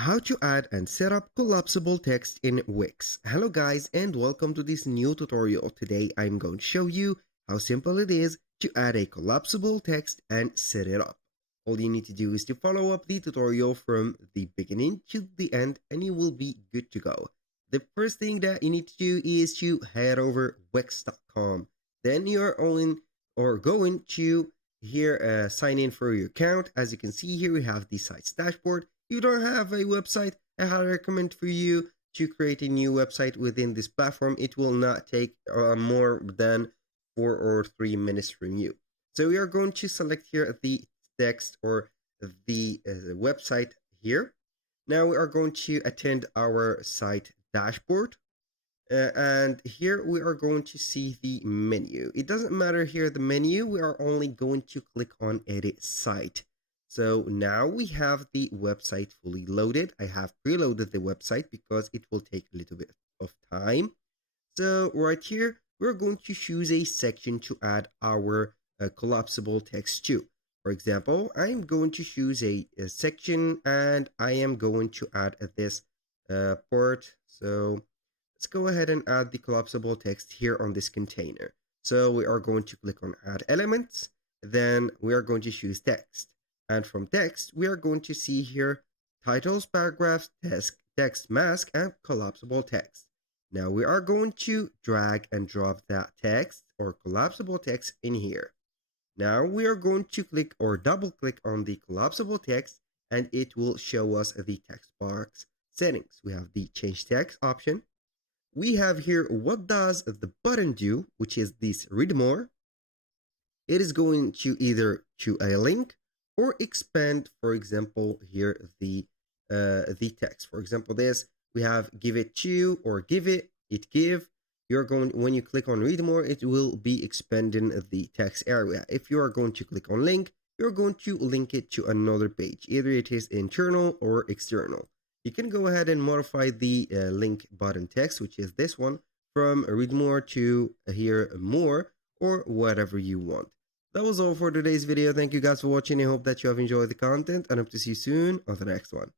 How to add and set up collapsible text in Wix. Hello guys and welcome to this new tutorial. Today I'm going to show you how simple it is to add a collapsible text and set it up. All you need to do is to follow up the tutorial from the beginning to the end and you will be good to go. The first thing that you need to do is to head over wix.com. Then you're going to here sign in for your account. As you can see here, we have the site's dashboard. If you don't have a website, I highly recommend for you to create a new website within this platform. It will not take more than 4 or 3 minutes from you. So we are going to select here the text or the website here. Now we are going to attend our site dashboard. And here we are going to see the menu. It doesn't matter here the menu, we are only going to click on edit site. So now we have the website fully loaded. I have preloaded the website because it will take a little bit of time. So right here, we're going to choose a section to add our collapsible text to. For example, I'm going to choose a section and I am going to add this part. So let's go ahead and add the collapsible text here on this container. So we are going to click on add elements. Then we are going to choose text. And from text, we are going to see here titles, paragraphs, text mask, and collapsible text. Now we are going to drag and drop that text or collapsible text in here. Now we are going to click or double click on the collapsible text and it will show us the text box settings. We have the change text option. We have here what does the button do, which is this read more. It is going to either to a link or expand, for example, here the text. For example, this we have give it to or give it give. You're going when you click on read more, it will be expanding the text area. If you are going to click on link, you're going to link it to another page. Either it is internal or external. You can go ahead and modify the link button text, which is this one, from read more to here more or whatever you want. That was all for today's video. Thank you guys for watching. I hope that you have enjoyed the content and hope to see you soon on the next one.